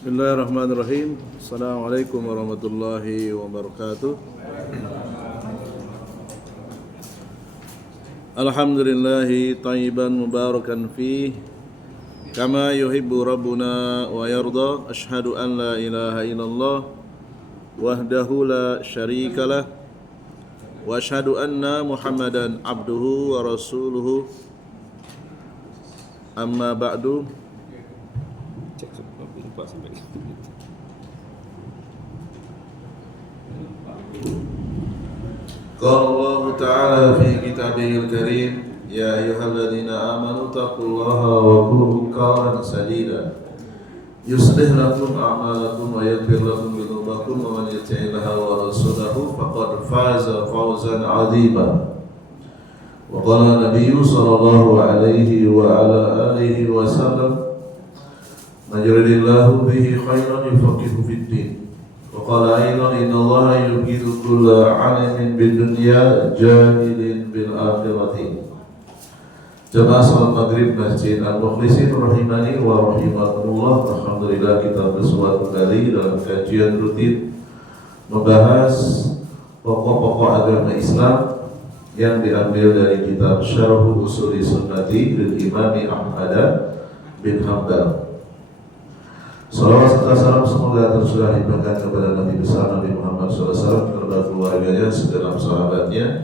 Bismillahirrahmanirrahim. Assalamualaikum warahmatullahi wabarakatuh. Alhamdulillahi tayyiban mubarakan fih kama yuhibbu rabbuna wa yarda. Ashhadu an la ilaha illallah wahdahu la syarikalah wa ashhadu anna Muhammadan abduhu wa rasuluhu. Amma ba'du. Qala Allah Ta'ala fi kitabihil karim, ya ayyuhalladzina amanu taqullaha wa qulu qawlan sadida yuslih lakum a'malakum wa yaghfir lakum dhunubakum wa man yuti'illaha wa rasulahu faqad faza fawzan 'azima. Wa qala Nabiyyu sallallahu alaihi wa ala alihi wa sallam, man yuridillahu bihi khairan yufaqihu fid din. Wa qala aydan innallaha yubghidu kulla 'alimin bid dunya jahilin bil akhirati. Jamaah salat maghrib Masjid Al-Mukhlisin rahimani wa rahimakumullah. Alhamdulillah kita bersua kembali dalam kajian rutin membahas pokok-pokok agama Islam yang diambil dari kitab Syarh Usuli Sunnati lil Imam Ahmad bin Hanbal. Salawat serta salam semoga tercurah limpahkan kepada Nabi besar Nabi Muhammad SAW, kepada keluarganya, segenap sahabatnya,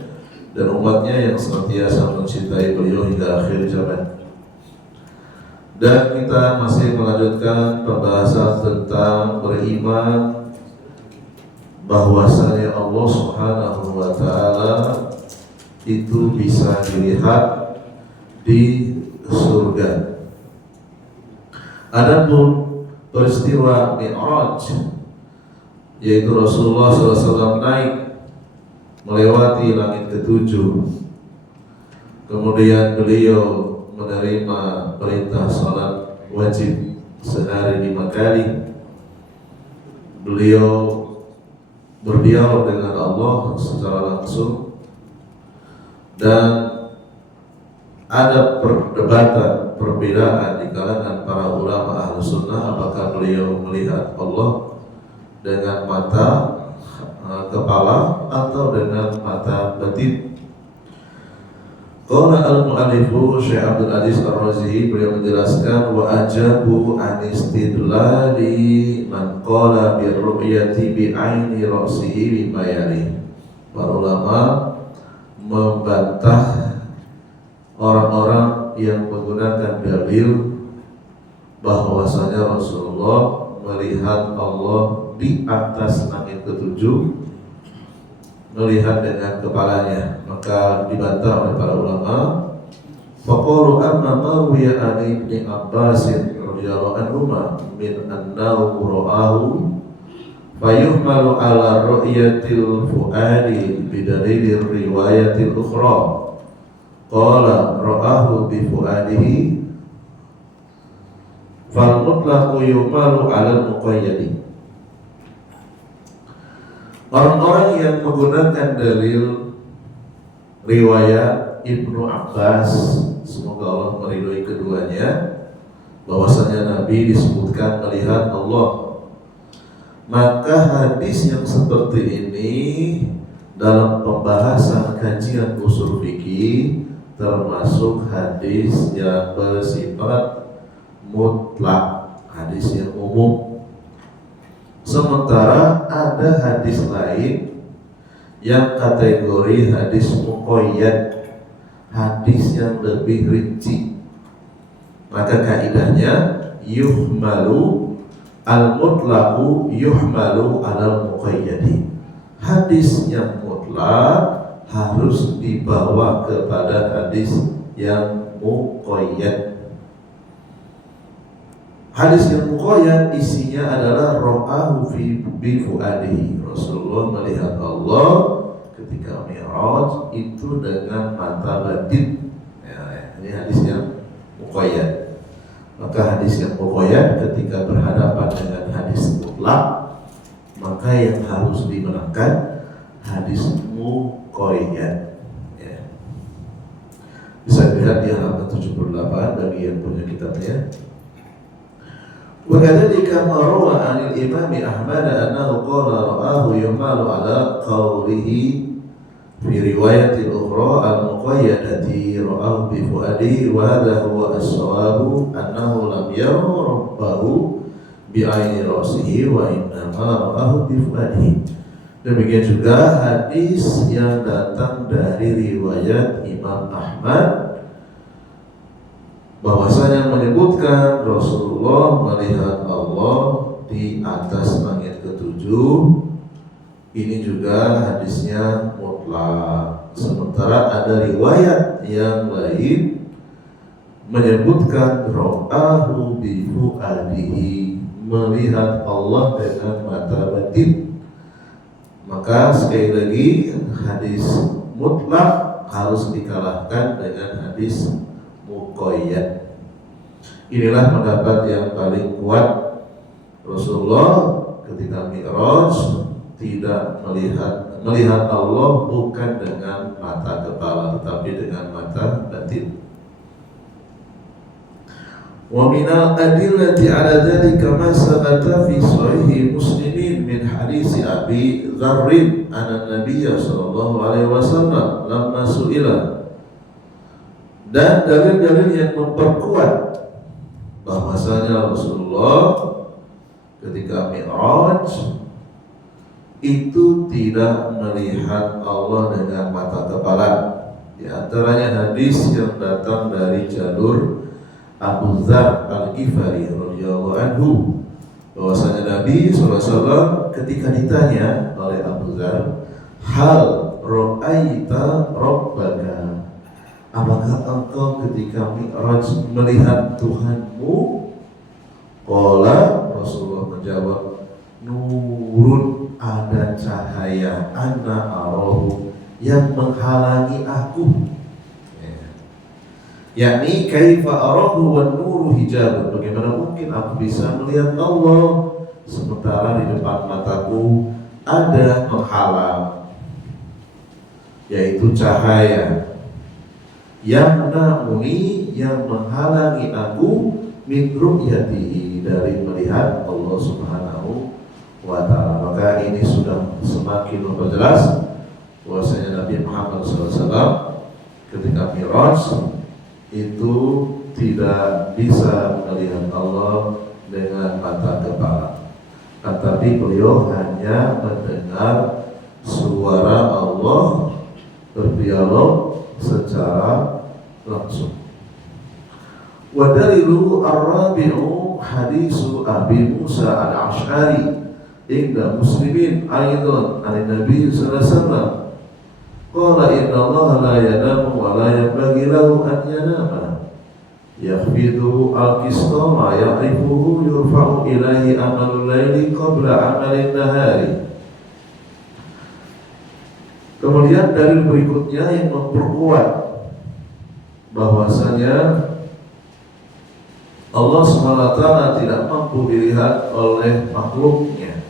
dan umatnya yang senantiasa mencintai beliau hingga akhir zaman. Dan kita masih melanjutkan pembahasan tentang beriman bahwasanya Allah Subhanahu wa Ta'ala itu bisa dilihat di surga. Adapun peristiwa Mi'raj, yaitu Rasulullah SAW naik melewati langit ketujuh, kemudian beliau menerima perintah salat wajib sehari 5 kali. Beliau berdialog dengan Allah secara langsung, dan ada perdebatan, perbedaan di kalangan para ulama ahlu sunnah, apakah beliau melihat Allah dengan mata kepala atau dengan mata batin. Qala al-mu'allifu Syekh Abdul Aziz Ar-Razihi, beliau menjelaskan, wa ajabu an istidlali man qala bir ru'yati bi aini ra'sihi bima yali. Para ulama membantah orang-orang yang menggunakan dalil bahwasanya Rasulullah melihat Allah di atas langit ketujuh, melihat dengan kepalanya. Maka dibantah oleh para ulama. Faqalu amma marwiya an Ibnu Abbas radhiyallahu anhu min annahu ra'ahu fayuhmalu ala ru'yatil fuadi bidalil riwayatil ukhra. Qala ra'ahu bi fuadihi fal mutlaqu yumalu 'ala al-muqayyadi. Orang-orang yang menggunakan dalil riwayat Ibnu Abbas, semoga Allah meridhoi keduanya, bahwasanya Nabi disebutkan melihat Allah, maka hadis yang seperti ini dalam pembahasan kajian usul fikih termasuk hadis yang bersifat mutlak, hadis yang umum. Sementara ada hadis lain yang kategori hadis muqayyad, hadis yang lebih rinci. Maka kaidahnya yuhmalu al-mutlaqu yuhmalu alal muqayyadi. Hadis yang mutlak harus dibawa kepada hadis yang muqayyad. Hadis yang muqayyad isinya adalah ra'ahu fi fuadihi. Rasulullah melihat Allah ketika Mi'raj itu dengan mata batin. Ini hadis yang muqayyad. Maka hadis yang muqayyad ketika berhadapan dengan hadis mutlak, maka yang harus dimenangkan hadis muqayyad. Bisa dilihat di halaman 78 bagi yang punya kitabnya. Wa kadzalika ma rawa 'anil Imam Ahmad annahu qala ra'ahu yumalu ala qawlihi fi riwayat al-ukhra al-muqayyadati ra'ahu bi fuadi wa hadha huwa as-sawabu annahu lam yara rabbahu bi 'aini ra'sihi wa innama ra'ahu bi fuadi. Demikian juga hadis yang datang dari riwayat Imam Ahmad bahwasanya menyebutkan Rasulullah melihat Allah di atas langit ketujuh. Ini juga hadisnya mutlak. Sementara ada riwayat yang lain menyebutkan ra'ahu bi fuadihi, melihat Allah dengan mata batin. Maka sekali lagi hadis mutlak harus dikalahkan dengan hadis muqayyad. Inilah pendapat yang paling kuat. Rasulullah ketika Mi'raj tidak melihat Allah bukan dengan mata kepala tetapi dengan mata batin. Wa minal adillati ala dzalika ma sabata fi sahih Muslimin min hadis Abi Dzarr anna Nabiy sallallahu alaihi wasallam lamma su'ila. Dan dalil-dalil yang memperkuat bahwasanya Rasulullah ketika Mi'raj itu tidak melihat Allah dengan mata kepala. Di antaranya hadis yang datang dari jalur Abu Dzar Al-Ghifari radhiyallahu anhu bahwasanya Nabi SAW ketika ditanya oleh Abu Dzar, hal ra'aita rabbaka, apakah engkau ketika Mi'raj melihat Tuhanmu? Qala, Rasulullah menjawab, nurun, ada cahaya, anna arahu, yang menghalangi aku. Yakni kaifa arahu wan nuru hijab, bagaimana mungkin aku bisa melihat Allah sementara di depan mataku ada penghalang, yaitu cahaya. Yang namuni, yang menghalangi aku, min ru'yatihi, dari melihat Allah Subhanahu wa ta'ala. Maka ini sudah semakin memperjelas bahwasanya Nabi Muhammad SAW ketika Mi'raj itu tidak bisa melihat Allah dengan mata kepala, tetapi beliau hanya mendengar suara Allah berdialog secara langsung. Wa dalilu ar-rabi'u hadisu Abi Musa al-Ash'ari inda Muslimin aidan an Nabi sallallahu alaihi wasallam qala inna Allah la yanamu wa la yanbaghi lahu an yanama yakhfidu al-qista ma yaqifuhu yurfa'u ilaihi amalul laili qabla amalin nahari. Kemudian dalil berikutnya yang memperkuat bahwasanya Allah SWT tidak mampu dilihat oleh makhluknya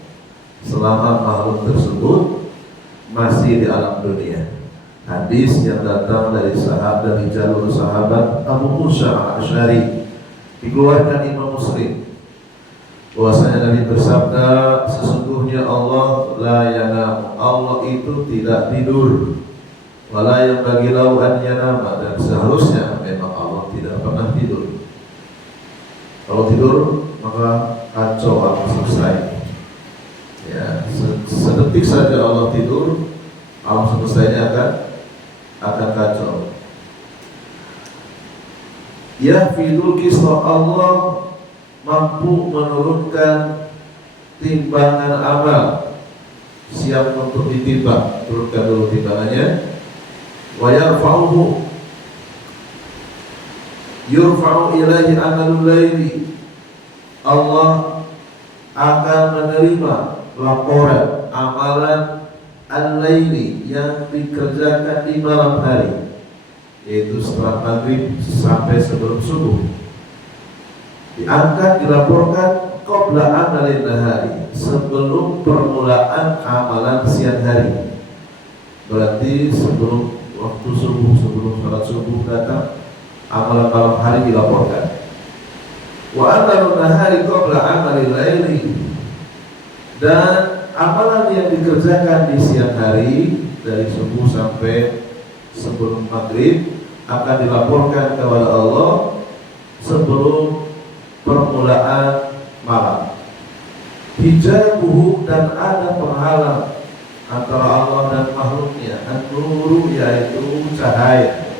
selama makhluk tersebut masih di alam dunia. Hadis yang datang dari sahabat, dari jalur sahabat Abu Musa al-Ash'ari, dikeluarkan Imam Muslim, bahwasanya Nabi bersabda, sesungguhnya Allah la yanam, Allah itu tidak tidur, wala yang bagi lahu an yanama, dan seharusnya memang Allah tidak pernah tidur. Kalau tidur maka kacau alam selesai. Ya, sedetik saja Allah tidur, alam semestanya akan kacau. Ya fidul kisah, Allah mampu menurunkan timbangan amal, siap untuk ditimbang, turunkan dulu timbangannya. Wa yarfa'uhu, yurfa'u ilaihi amalul laili, Allah akan menerima laporan amalan al-laili yang dikerjakan di malam hari, yaitu setelah maghrib sampai sebelum subuh, diangkat, dilaporkan qabla amalin nahari, sebelum permulaan amalan siang hari. Berarti sebelum waktu subuh, sebelum salat subuh datang, amalan malam hari dilaporkan. Wa amalun nahari qabla amalil laili, dan amalan yang dikerjakan di siang hari dari subuh sampai sebelum maghrib akan dilaporkan kepada Allah sebelum permulaan malam. Hijabuhu, dan ada penghalang antara Allah dan makhluknya, an-nuru, yaitu cahaya.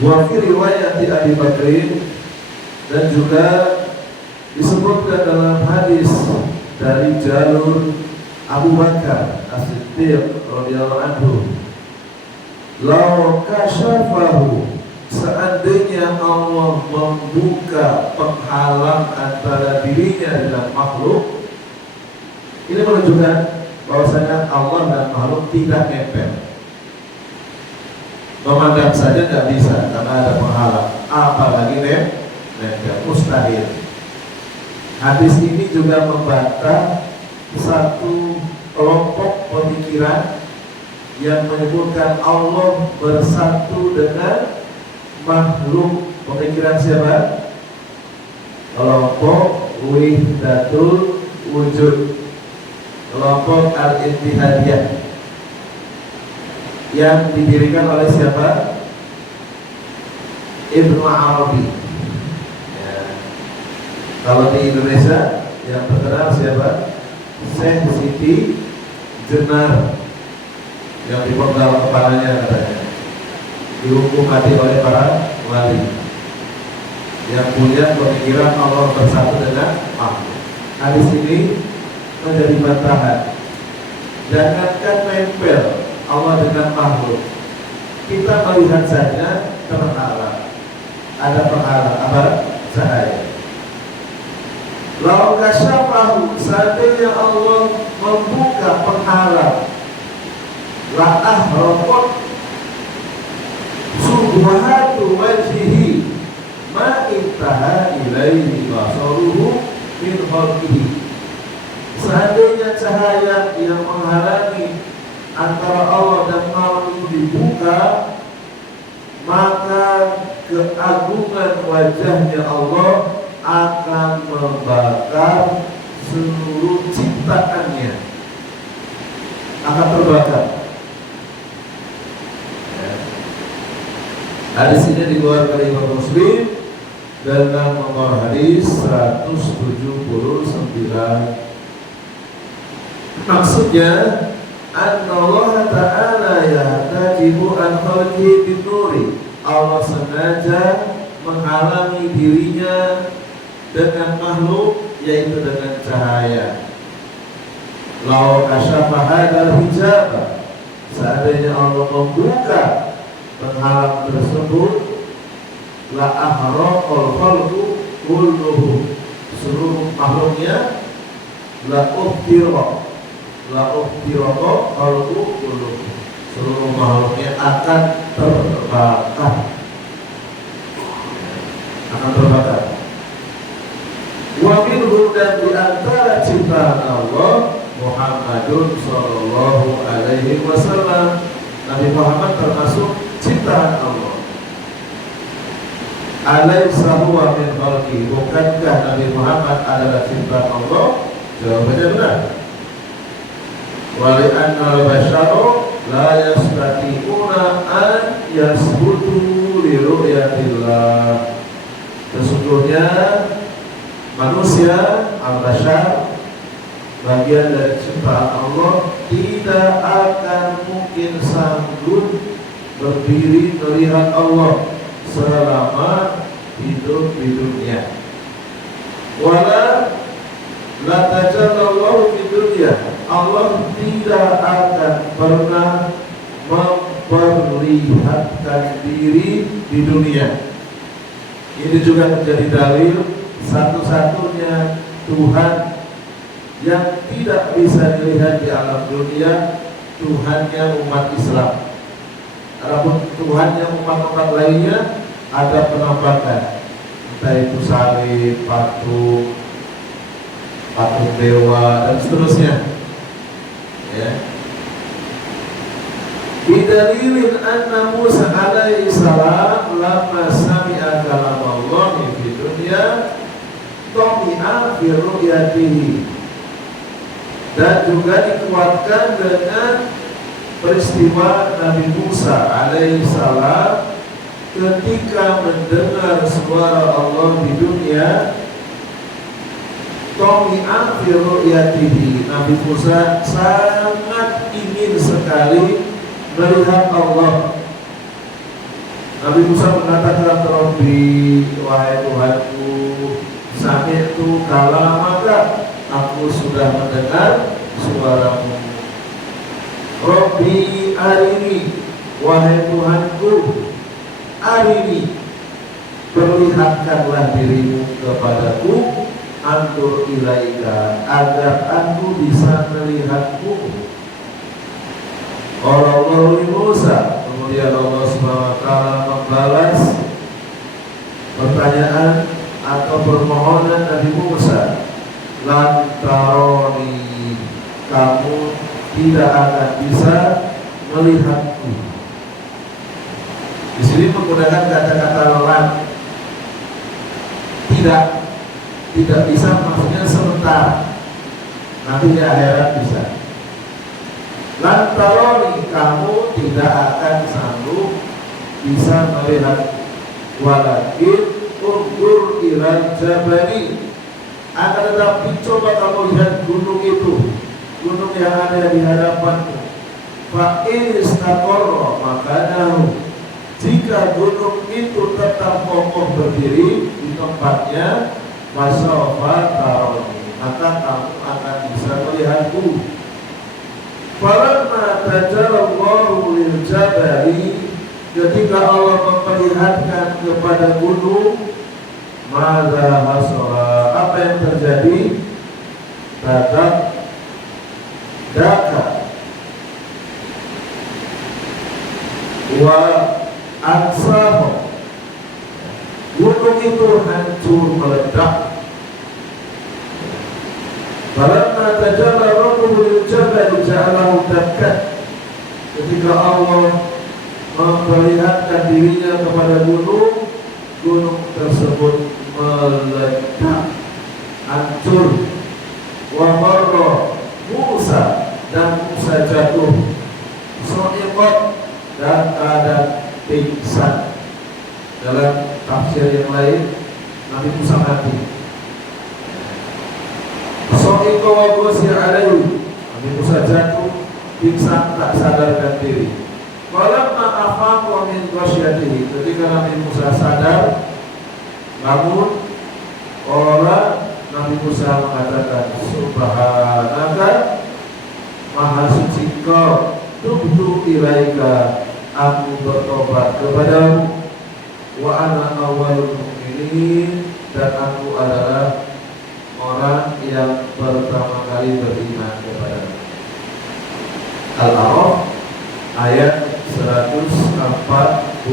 Wa fi riwayat Abi Bakrin, dan juga disebutkan dalam hadis dari jalur Abu Bakar As-Siddiq radhiyallahu anhu, law kasyafahu, seandainya Allah membuka penghalang antara dirinya dengan makhluk. Ini menunjukkan bahwasanya Allah dan makhluk tidak nempel. Memandang saja tidak bisa karena ada penghalang, apalagi nempel, mustahil. Hadis ini juga membantah satu kelompok pemikiran yang menyebutkan Allah bersatu dengan makhluk. Pemikiran siapa? Kelompok Wahdatul Wujud, kelompok Al-Ittihadiyah, yang didirikan oleh siapa? Ibnu Arabi. Ya. Kalau di Indonesia yang terkenal siapa? Syekh Siti Jenar, yang dipenggal kepalanya katanya, dihukum mati oleh para wali, yang punya pemikiran Allah bersatu dengan makhluk. Hadis ini menjadi bantahan. Jangankan nempel Allah dengan makhluk, kita melihat saja terhalang, ada penghalang apa? Cahaya. Lau kasyafahu, seandainya Allah membuka penghalang, la ahraqat subhatu wajhihi ma intaha ilaihi basaruhu min khalqihi. Seandainya cahaya yang menghalangi antara Allah dan makhluk dibuka, maka keagungan wajahnya Allah akan membakar seluruh ciptaannya, akan terbakar. Hadis ini dikeluarkan oleh Imam Muslim dalam nomor hadis 179. Maksudnya, Allah Ta'ala yahtajibu an khalqi bin-nuri, Allah sengaja menghalangi dirinya dengan makhluk, yaitu dengan cahaya. Lau kasyafa hadzal hijab, seandainya Allah membuka penghalang tersebut, la ahraqal khalqu kulluhu, seluruh makhluknya, la uhtira khalqu kulluhu, seluruh makhluknya akan terbakar, Wa minhum, dan di antara ciptaan Allah Muhammadun sallallahu alaihi wasallam, Nabi Muhammad termasuk ciptaan Allah. Alaysa huwa min khalqi, bukankah Nabi Muhammad adalah ciptaan Allah? Jawabannya benar. Wa li anna al-basharu la yastati'una an yasbutu li ru'yatillah. Sesungguhnya manusia, al-bashar, bagian dari ciptaan Allah, tidak akan mungkin sanggup berdiri melihat Allah selama hidup di dunia. Wala la tajallallahu di dunia, Allah tidak akan pernah memperlihatkan diri di dunia. Ini juga menjadi dalil satu-satunya Tuhan yang tidak bisa dilihat di alam dunia, Tuhannya umat Islam. Adapun Tuhannya umat-umat lainnya ada penampakan, entah itu salib, patung dewa, dan seterusnya. Ya. Bidalilin anna Musa alaihi salam lama sami'a sami'a kalamallahi fi dunya tomi'a fi ru'yatihi, dan juga dikuatkan dengan peristiwa Nabi Musa alaihissalam ketika mendengar suara Allah di dunia. Tomi'an fi ru'yatihi, Nabi Musa sangat ingin sekali melihat Allah. Nabi Musa mengatakan, Rabbi, wahai Tuhanku, sami'tu kalamaka, aku sudah mendengar suaramu. Rabbi arini, wahai Tuhanku, arini, perlihatkanlah dirimu kepadaku, antur ilaika, agar aku bisa melihatmu. Allah Musa, kemudian Allah SWT membalas pertanyaan atau permohonan Nabi Musa, lantaroni, kamu tidak akan bisa melihatku. Di sini menggunakan kata-kata lan, tidak bisa, maksudnya sementara, nanti di akhirat bisa. Lantaroni, kamu tidak akan sanggup bisa melihat. Walakin undur ilal jabali, akan tetapi coba kamu lihat gunung itu, gunung yang ada di hadapanmu. Fa in istaqarra makanahu, jika gunung itu tetap kokoh berdiri di tempatnya, fasawfa taroni, maka kamu akan bisa melihatku. Falamma tajallallahu lil jabali, ketika Allah memperlihatkan kepada gunung, madza hasara, apa yang terjadi? Tatap daka wa aksaho, gunung itu hancur meledak. Falamma tajalla rabbuhu lil jabali ja'alahu dakkan, ketika Allah memperlihatkan dirinya kepada gunung, gunung tersebut meledak, hancur. Wa marra Musa, dan Musa jatuh, so'iqat, dan keadaan pingsan. Dalam tafsir yang lain, Nabi Musa mati. So'iqat wa ghusya alaihi, Nabi Musa jatuh, pingsan, tak sadarkan diri. Walamma afaqa min ghasyatihi, ketika Nabi Musa sadar, namun orang Nabi Musa mengatakan, subhanaka, maha suci Kau, tubtu ilaika, aku bertobat kepadamu, wa ana awwalul mu'minin, dan aku adalah orang yang pertama kali beriman kepadamu. Al-A'raf ayat 143.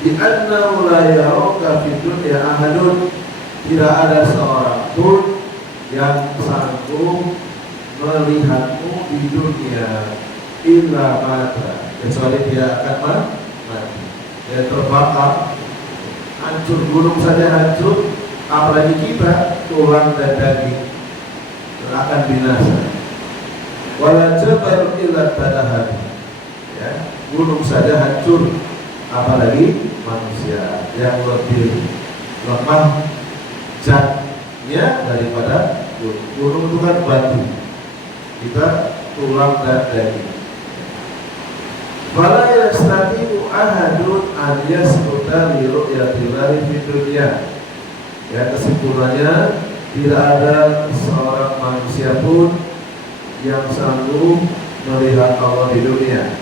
Di annahu la yaraka fid dunya ahadun, tidak ada seorang pun yang sanggup melihatmu di dunia illa mata, kecuali dia akan mati. Dia terbakar, hancur, gunung saja hancur, apalagi kita, tulang dan daging akan binasa. Wala jabal illa tadahan, ya, gunung saja hancur, apalagi manusia yang lebih lemah zatnya daripada gunung. Gunung itu kan batu, kita tulang dan daging. Fala yastati'u ahadun an yasbuta li ru'yatillahi fid dunya. Ya, kesimpulannya, tidak ada seorang manusia pun yang sanggup melihat Allah di dunia.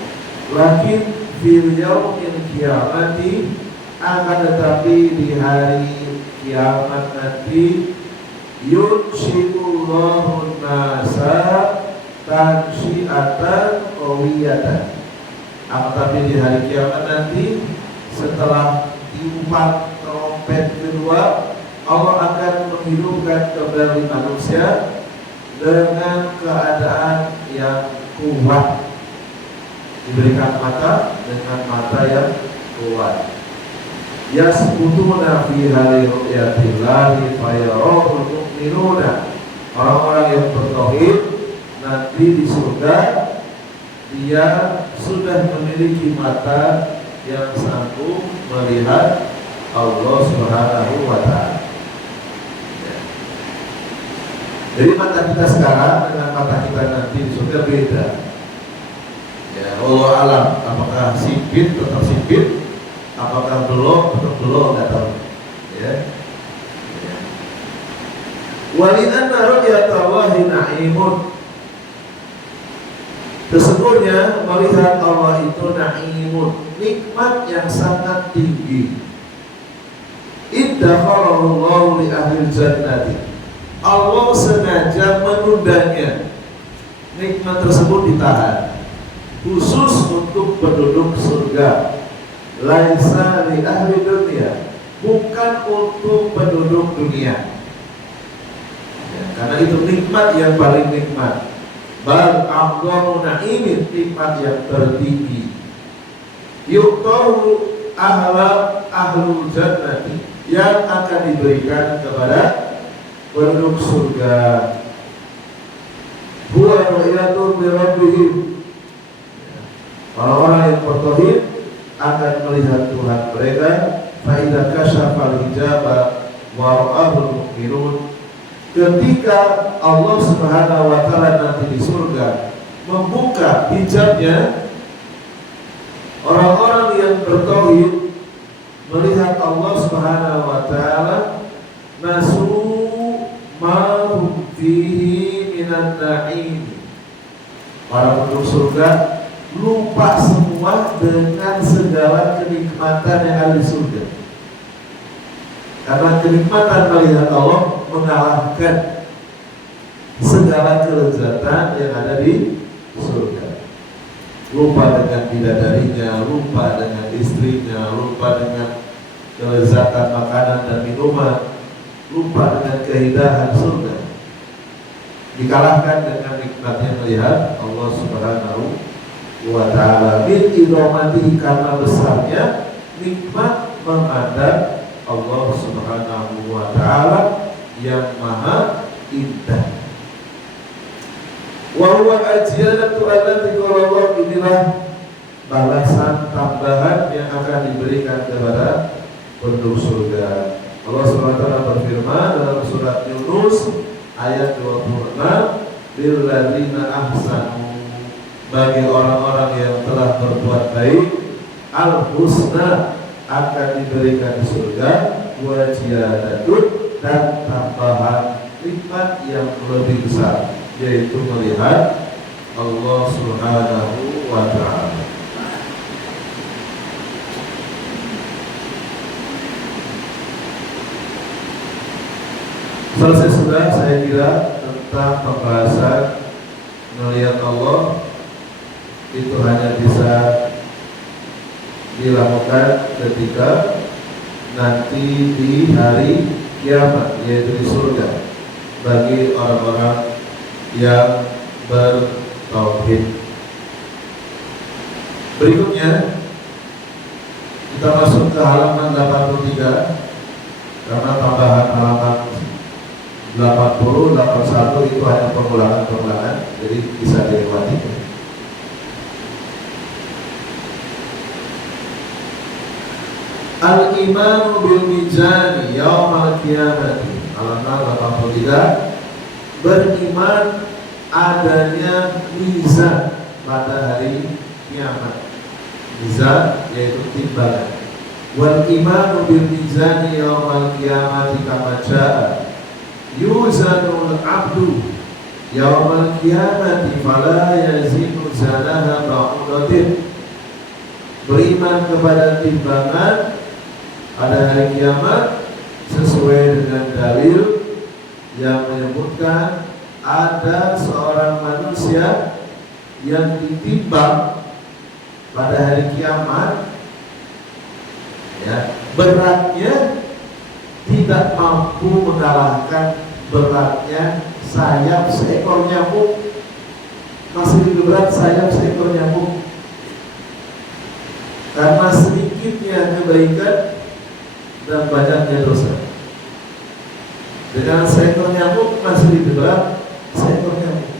Lakin fil yaumil qiyamati, akan tetapi di hari kiamat nanti, yunshi'ullahu nasa tansyi'atan qawiyatan, akan tetapi di hari kiamat nanti, setelah tiupan trompet kedua, Allah akan menghidupkan kembali manusia dengan keadaan yang kuat, diberikan mata dengan mata yang kuat. yasbutuna fi hali ru'yatillahi fayarahul mu'minuna. Orang-orang yang bertauhid nanti di surga dia sudah memiliki mata yang sanggup melihat Allah Subhanahu wa ta'ala. Jadi mata kita sekarang dengan mata kita nanti di surga beda. Ya, Allah alam, apakah sipit tetap sipit, apakah belum tetap belum, nggak tahu. Ya. Wali'anna ru'yatallahi na'imun. Sesungguhnya melihat Allah itu na'imun, nikmat yang sangat tinggi. Iddakharallahu li ahli jannati. Allah sengaja menundanya. Nikmat tersebut ditahan khusus untuk penduduk surga. Laisa li ahli dunia, bukan untuk penduduk dunia. Ya, karena itu nikmat yang paling nikmat. Bal afdalu na'imin, nikmat yang tertinggi. Yuqtahu ahlul jannati, yang akan diberikan kepada penduduk surga. Huwa ru'yatun bi rabbihim. Orang-orang yang bertauhid akan melihat Tuhan mereka. Fa idza kashafa al-hijaba wa ra'ahul mu'minun. Ketika Allah Subhanahu wa ta'ala nanti di surga membuka hijabnya, orang-orang yang bertauhid melihat Allah Subhanahu wa ta'ala, nasu ma hum fihi minan na'im. Para penduduk surga lupa semua dengan segala kenikmatan yang ada di surga. Karena kenikmatan melihat Allah mengalahkan segala kelezatan yang ada di surga. Lupa dengan bidadarinya, lupa dengan istrinya, lupa dengan kelezatan makanan dan minuman, lupa dengan keindahan surga. Dikalahkan dengan nikmatnya melihat Allah Subhanahu wa ta'ala. Min idhamatihi, karena besarnya nikmat memandang Allah Subhanahu wa ta'ala yang maha indah. Wa huwa ajiyatu allati qala, inilah balasan tambahan yang akan diberikan kepada penduduk surga. Allah SWT berfirman dalam surat Yunus ayat 26, lilladzina ahsanu, bagi orang-orang yang telah berbuat baik, al-husna, akan diberikan surga, wa ziyadatun, dan tambahan nikmat yang lebih besar, yaitu melihat Allah Subhanahu wa ta'ala. Selesai sudah saya kira tentang pembahasan melihat Allah. Itu hanya bisa dilakukan ketika nanti di hari kiamat, yaitu di surga, bagi orang-orang yang bertauhid. Berikutnya kita masuk ke halaman 83, karena tambahan halaman 80, 81 itu hanya pengulangan-pengulangan, jadi bisa dilewati. Al-imanu bil mizani yaumal qiyamati, halaman 83, beriman adanya mizan pada hari kiamat. Mizan yaitu timbangan. Wal imanu bil mizani yaumal qiyamati kama jaa yuzanul abdu yaumal qiyamati fala yazinu zanaha ba'udatin. Beriman kepada timbangan pada hari kiamat sesuai dengan dalil yang menyebutkan ada seorang manusia yang ditimbang pada hari kiamat, ya, beratnya tidak mampu mengalahkan beratnya sayap seekor nyamuk. Masih lebih berat sayap seekor nyamuk. Karena sedikitnya kebaikan dan banyaknya dosa. Dengan seekor nyamuk masih lebih berat seekor nyamuk.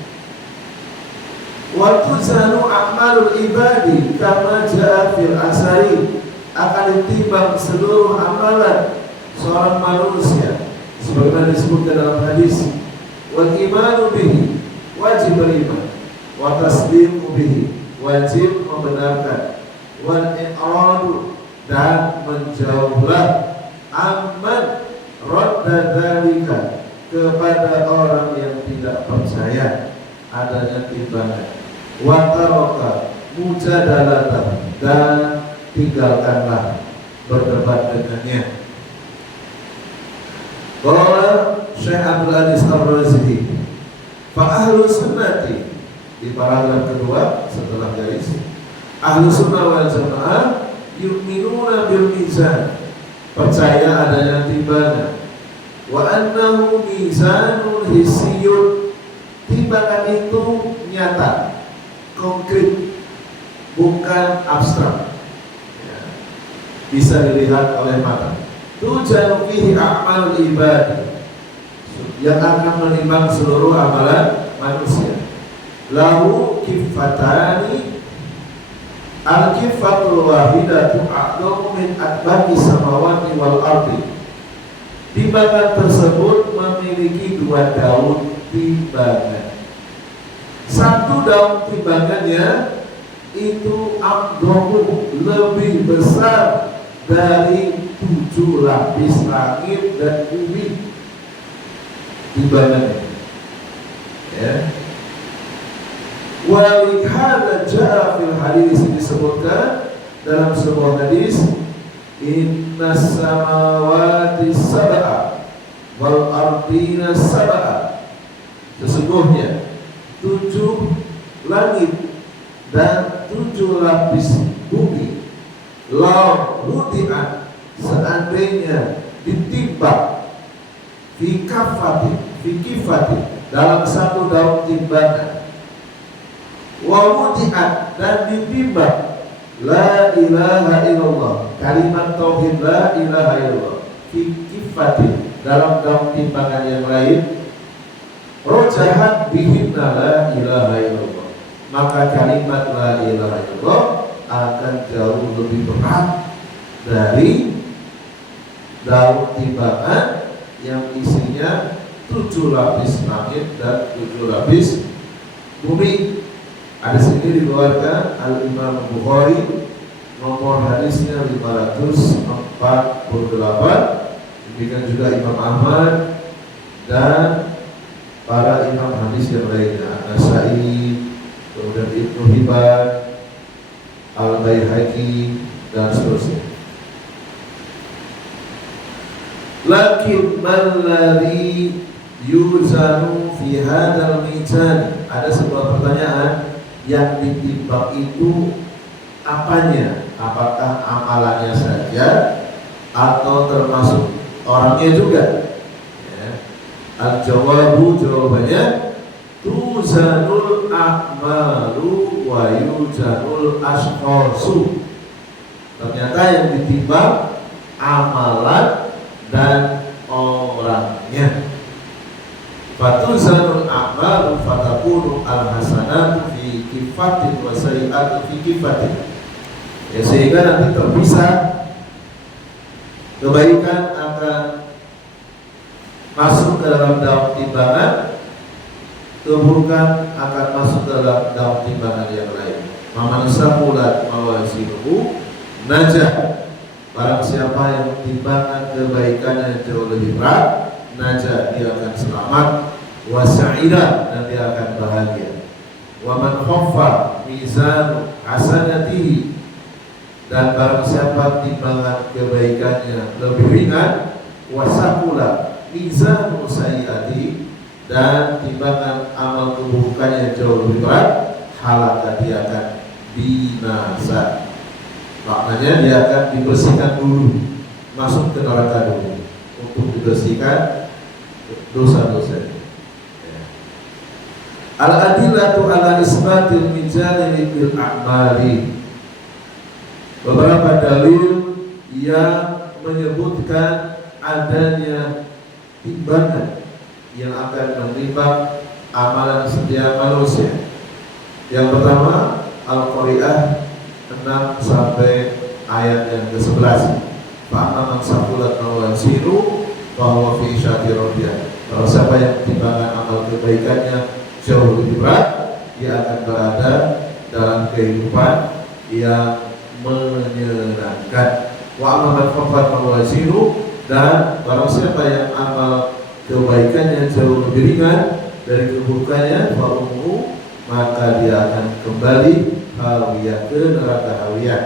Wa tuzanu a'malul ibadi kama ja'a fil asari, akan ditimbang seluruh amalan seorang manusia sebagaimana disebutkan dalam hadis. Wal imanu bihi, wajib beriman. Wa tasdiqu bihi, wajib membenarkan. Wal i'radu, dan menjauhlah. Amman radda dzalika, kepada orang yang tidak percaya adanya timbangan. Wa taraka mujadalata, dan tinggalkanlah berdebat dengannya. Qala Syekh Abdul Aziz Ar-Razihi, fa ahlu sunnati, di paragraf kedua setelah garis, ahlu sunnah wal jamaah yu'minuna bil mizan, percaya adanya timbangan. Wa annahu mizanun hissiyun, timbangan itu nyata, konkret, bukan abstrak, ya, bisa dilihat oleh mata. Tujanu fihi a'mal ibad, yang akan menimbang seluruh amalan manusia. Lahu kifatani, al-kifatul wahidatu a'dhamu min atbaqi samawati wal ardi. Timbangan tersebut memiliki 2 daun timbangan. Satu daun timbangannya itu a'dhamu, lebih besar dari 7 lapis langit dan bumi timbangannya, ya. Wa lihada ja'a fil hadis, disebutkan dalam sebuah hadis, innas samawati sab'a wal ardina sab'a, sesungguhnya 7 langit dan 7 lapis bumi, law wudi'at, seandainya ditimbang, fi kifati, dalam satu daun timbangan, wa wudi'at, dan ditimbang, la ilaha illallah, kalimat tauhid la ilaha illallah, fi kifati, dalam daun timbangan yang lain, rojahat bihinna la ilaha illallah, maka kalimat la ilaha illallah akan jauh lebih berat dari daun timbangan yang isinya 7 lapis langit dan 7 lapis bumi. Hadis ini dikeluarkan Al-Imam Bukhari, nomor hadisnya 548, demikian juga Imam Ahmad dan para imam hadis yang lainnya, An-Nasa'i, kemudian Ibnu Hibban, Al-Baihaqi, dan seterusnya. Lakin malladhi yuzanu fi hadzal mizan, ada sebuah pertanyaan, yang ditimbang itu apanya? Apakah amalannya saja atau termasuk orangnya juga? Ya. Al-jawabu, jawabannya, tuzanul a'malu wa yuzanul ashqasu. Ternyata yang ditimbang amalan dan orangnya. Fatuzanul a'malu fatakunu al-hasanatu fi kifatin wa sayi'atu fi kifatin, ya, sehingga nanti terpisah, kebaikan akan masuk ke dalam daun timbangan, keburukan akan masuk ke dalam daun timbangan yang lain. Maman saqulat mawazinuhu najah, barang siapa yang timbangan kebaikannya jauh lebih berat, najah, dia akan selamat, wa sa'idah, dan dia akan bahagia. Wa man khaffa mizan hasanatihi, dan barang siapa timbangan kebaikannya lebih ringan, wa saqula mizan sayiati, dan timbangan amal keburukannya jauh lebih berat, halaka, dia akan binasa. Maknanya dia akan dibersihkan dulu, masuk ke neraka dulu untuk dibersihkan dosa-dosa. Al-adillatu ala isbatil mizani bil a'mali, beberapa dalil yang menyebutkan adanya timbangan yang akan menimbang amalan setiap manusia. Yang pertama, Al-Qari'ah 6 sampai ayat yang ke-11. Fa'amman saqulat mawazinu fahuwa fi syakiriyah. Kalau siapa yang timbangan amal kebaikannya jauh lebih berat, dia akan berada dalam kehidupan yang menyenangkan. Wa amman khaffat mawazinu, dan barang siapa yang amal kebaikannya jauh lebih ringan dari keburukannya, fa'umuhu, maka dia akan kembali hawiyah, ke neraka hawiyah.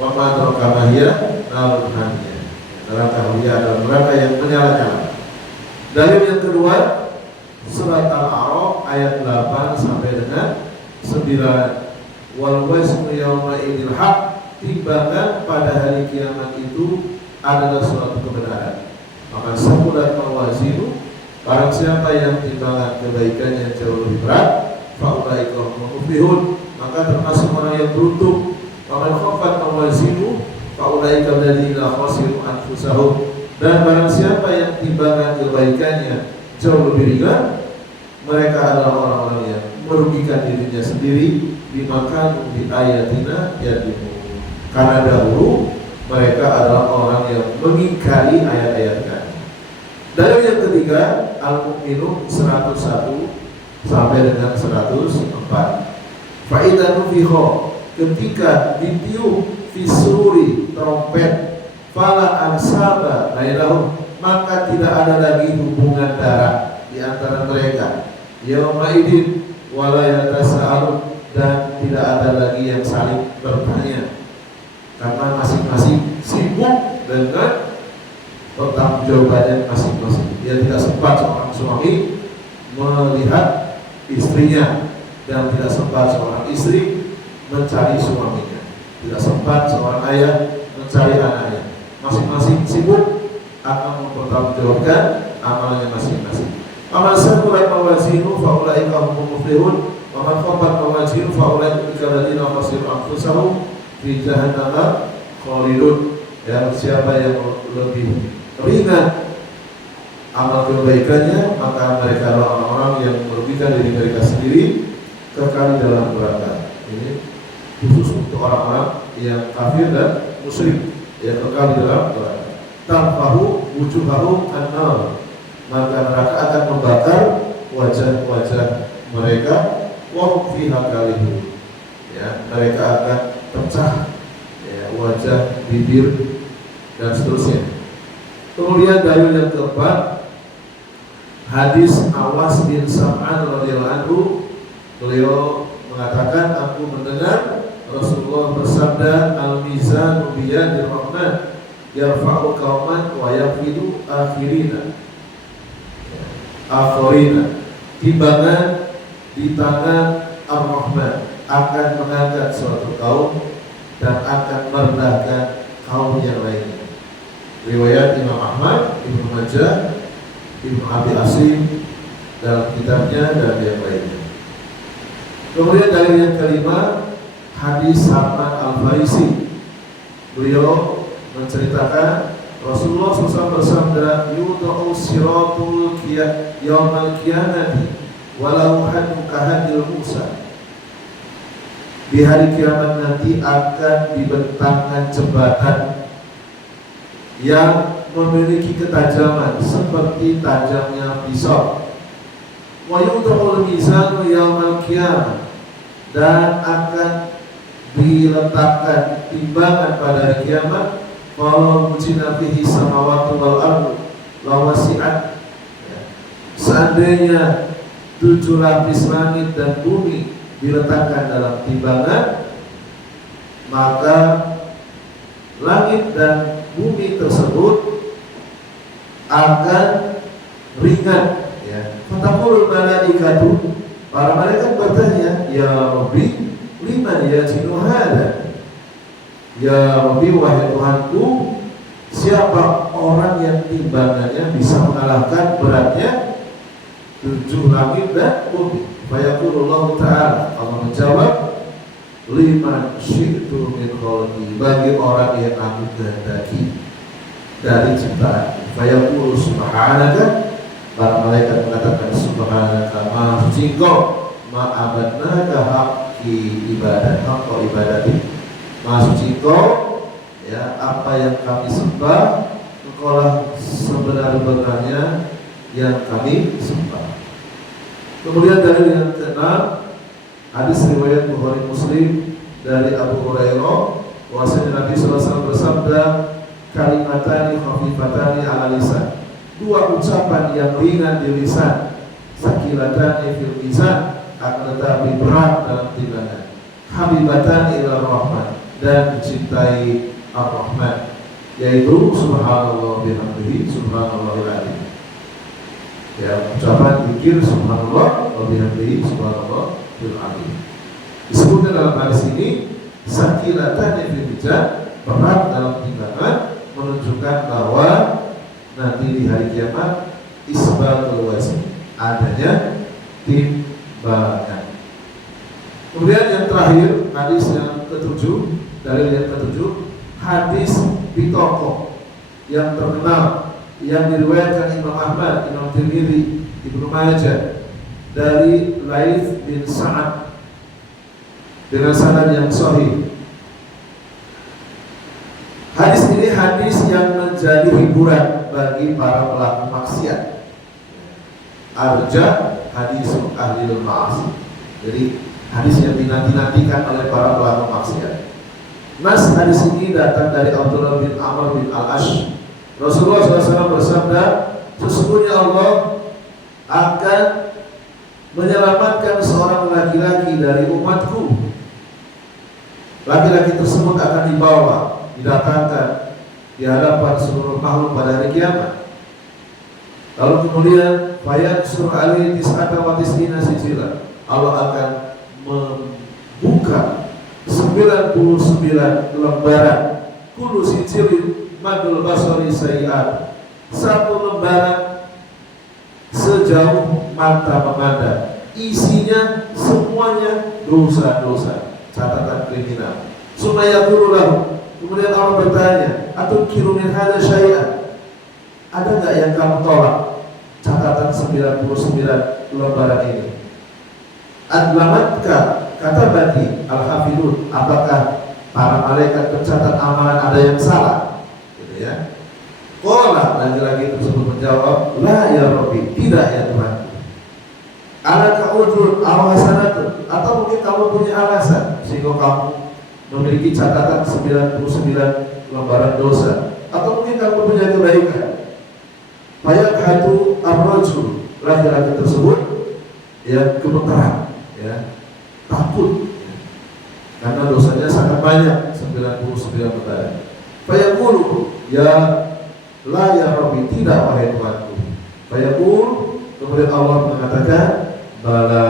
Wa ma adraka ma hiya narun hamiyah. Neraka hawiyah adalah neraka yang menyala-nyala. Dalil yang kedua, surat Al-A'raf ayat 8 sampai dengan 9. Wal waznu yawma idil haq, timbangan pada hari kiamat itu adalah suatu kebenaran. Maka saqulat mawazinu, barang siapa yang timbangan kebaikannya jauh lebih berat, fa'ulaika humul muflihun, maka termasuk orang yang beruntung. Wa man khaffat mawazinu fa'ulaika alladziina khasiru anfusahum, dan barang siapa yang timbangan kebaikannya jauh lebih ringan, mereka adalah orang-orang yang merugikan dirinya sendiri, dimakan di ayatina yadimu, karena dahulu mereka adalah orang yang mengingkari ayat-ayat kami. Dalil yang ketiga, Al-Mu'minun 101 sampai dengan 104. Fa'idha nufiho, ketika ditiup fisuri trompet, fala ansaba bainahum, maka tidak ada lagi hubungan darah di antara mereka. Yauma idin wala yatasaalun, dan tidak ada lagi yang saling bertanya, karena masing-masing sibuk dengan pertanggungjawabannya masing-masing. Dia tidak sempat seorang suami melihat istrinya, dan tidak sempat seorang istri mencari suaminya, tidak sempat seorang ayah mencari anaknya. Masing-masing sibuk akan mempertanggungjawabkan amalnya masing-masing. Amal saqulat mawazinu faulaika humul muflihun, wa man khaffat mawazinu faulaika alladziina khasiru anfusahum fi jahannam khalidun. Ya, siapa yang lebih ringan amal kebaikannya, maka mereka adalah orang-orang yang merugikan diri mereka sendiri, kekal dalam neraka. Ini khusus untuk orang-orang yang kafir dan musyrik, yang kekal di dalam neraka. Tanfahu wujuhahum an-nar, maka neraka akan membakar wajah-wajah mereka. Wa hum fiha kalihun, ya, mereka akan pecah, ya, wajah, bibir, dan seterusnya. Kemudian dalil yang keempat, hadis Awas bin Sam'an radhiyallahu anhu, beliau mengatakan, aku mendengar Rasulullah bersabda, al-mizanu biyadir rahman yarfa'u qauman wa yafidu akhirina. Timbangan di tangan Ar-Rahman akan mengangkat suatu kaum dan akan merendahkan kaum yang lainnya. Riwayat Imam Ahmad, Ibnu Majah, Ibnu Abi Asim dalam kitabnya, dan yang lainnya. Kemudian dalil yang kelima, hadis Salman Al-Farisi. Beliau menceritakan Rasulullah SAW bersabda, yudha'u siratul yawmal qiyamati walau hadu kahadil Musa. Di hari kiamat nanti akan dibentangkan jembatan yang memiliki ketajaman seperti tajamnya pisau. Wa yudha'ul mizanu yawmal qiyamah, dan akan diletakkan timbangan pada hari kiamat. Kalau mujina fihi samawati wal ardu lawasi'at, seandainya 7 lapis langit dan bumi diletakkan dalam timbangan, maka langit dan bumi tersebut akan ringan, ya. Fataqulul malaikatu, para malaikat bertanya, ya Rabbi, liman yajinu hada? Ya Rabbi, wahai Tuhanku, siapa orang yang timbangannya bisa mengalahkan beratnya 7 langit dan bumi? Fayaqulullahu ta'ala, Allah menjawab, liman syi'tu min khalqi, bagi orang yang aku kehendaki. dari ciptaan. Fayaqulu subhanaka, para malaikat mengatakan subhanaka, maha suci Engkau, ma abadnaka haqqi ibadah, haqqa ibadati, maha suci Engkau, ya, apa yang kami sembah Engkaulah sebenar-benarnya yang kami sembah. Kemudian dari yang keenam, hadis riwayat Bukhari Muslim dari Abu Hurairah bahwasanya Nabi SAW bersabda, kalimatani khafifatani ala lisan, dua ucapan yang ringan di lisan, sakilatani fil mizan, akan tetapi berat dalam timbangan, habibatani ila rahman, dan mencintai ar-rahman, yaitu subhanallah bihamdihi subhanallahil azim. Ya, ucapan zikir subhanallah wa bihamdihi subhanallahil azim. Disebutkan dalam hadis ini sakilatani fil mizan, berat dalam timbangan, menunjukkan bahwa nanti di hari kiamat isbatul wazn, adanya timbangan. Kemudian yang terakhir, hadis yang ketujuh, dalil yang ketujuh, hadis Bitaqah yang terkenal yang diriwayatkan Imam Ahmad, Imam Tirmidzi, Ibnu Majah dari Laits bin Sa'ad dengan sanad yang sahih. Hadis ini hadis yang menjadi hiburan bagi para pelaku maksiat. Arja hadis ahlil ma'asi. Jadi hadis yang dinanti-nantikan oleh para pelaku maksiat. Nas hadis ini datang dari Abdullah bin Amr bin Al-Ash. Rasulullah SAW bersabda, sesungguhnya Allah akan menyelamatkan seorang laki-laki dari umatku. Laki-laki tersebut akan dibawa, didatangkan di hadapan seluruh makhluk pada hari kiamat. Lalu kemudian fayansur alaihi tis'ata wa tis'ina sijila, Allah akan membuka 99 lembaran, kullu sijilin madul basari sayiat, satu lembaran sejauh mata memandang, isinya semuanya dosa-dosa, catatan kriminal. Sumayaqulu lahu, kemudian Allah bertanya, atau kirumin hada syai'an, ada nggak yang kamu tolak catatan 99 lembaran ini? Adlamatka, kata bati al-hafidun, apakah para malaikat pencatat amalan ada yang salah? Gitu ya. Qala, lagi-lagi tersebut menjawab, la ya Rabbi, tidak ya Tuhan. Alaka ujur aw hasanatun, atau mungkin kamu punya alasan sehingga kamu memiliki catatan 99 lembaran dosa, atau mungkin kamu punya kebaikan. Fayakhatu ar-rajul, laki-laki tersebut ya gemeteran, ya, takut, ya, karena dosanya sangat banyak, 99 lembaran. Fayaqulu, ya la ya Rabbi, tidak wahai Tuhanku. Fayaqul, kemudian Allah mengatakan, bala,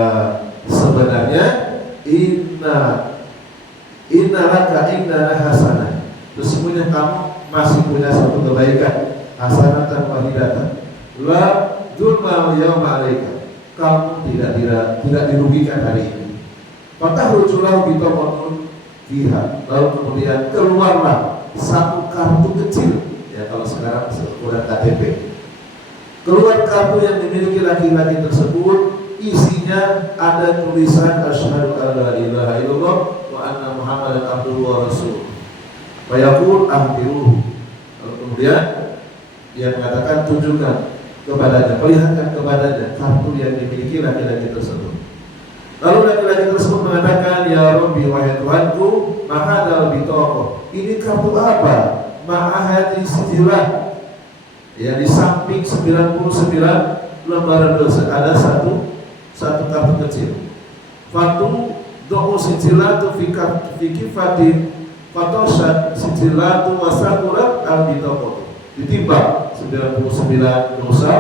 sebenarnya inna laka inna hasanah, sesungguhnya kamu masih punya satu kebaikan, hasanatan wahidatan, la dzulma yauma alaika, kamu tidak dirugikan hari ini. Fatahrujulahu bitaqatun fiha, lalu kemudian keluarlah satu kartu kecil, ya kalau sekarang seukuran KTP. Keluar kartu yang dimiliki laki-laki tersebut, isinya ada tulisan asyhadu alla ilaha illallah wa anna muhammadan abduhu wa rasuluh. Fayaqul ahbiruhu, lalu kemudian dia mengatakan, tunjukkan kepadanya, perlihatkan kepadanya kartu yang dimiliki laki-laki tersebut. Lalu laki-laki tersebut mengatakan, ya Rabbi, wahai Tuhanku, mahadal bitaqah, ini kartu apa? Ma'ahadi sijilah, ya, di samping 99 lembaran dosa ada satu kartu kecil. Fatu do'u sijilatu fi kifatin fatoshat sijilatu wasakurat al-bitaqah, ditimbang 99 dosa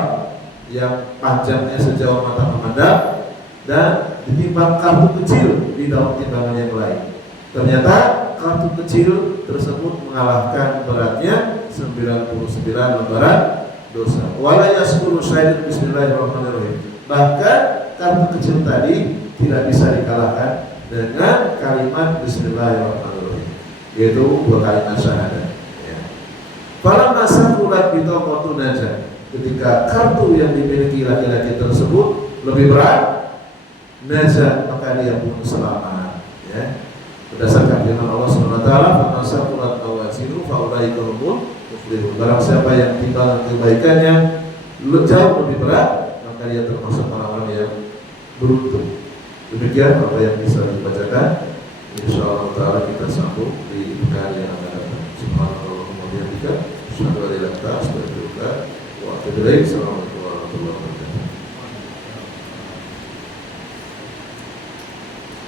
yang panjangnya sejauh mata memandang, dan ditimbang kartu kecil di dalam timbangan yang lain. Ternyata kartu kecil tersebut mengalahkan beratnya 99 lembaran dosa. Wala yaskuru syai'un bismillahirrahmanirrahim, bahkan kartu kecil tadi tidak bisa dikalahkan dengan kalimat bismillahirrahmanirrahim, yaitu dua kalimat syahadat, ya. Falamma saqulat bitaqatu najah. Ketika kartu yang dimiliki laki-laki tersebut lebih berat, najah, maka dia pun selamat. Ya. Berdasarkan firman Allah Subhanahu wa taala, "Faman saqulat mawazinu fa ulaika humul muflihun." Barang siapa yang timbangan kebaikannya jauh lebih berat, maka dia termasuk orang-orang yang beruntung. Demikian apa yang bisa dibacakan. Insyaallah taala kita sambung di pekan yang akan datang. Subhanallah wa bihamdika, asyhadu an la ilaha illa anta, astaghfiruka wa atubu ilaik.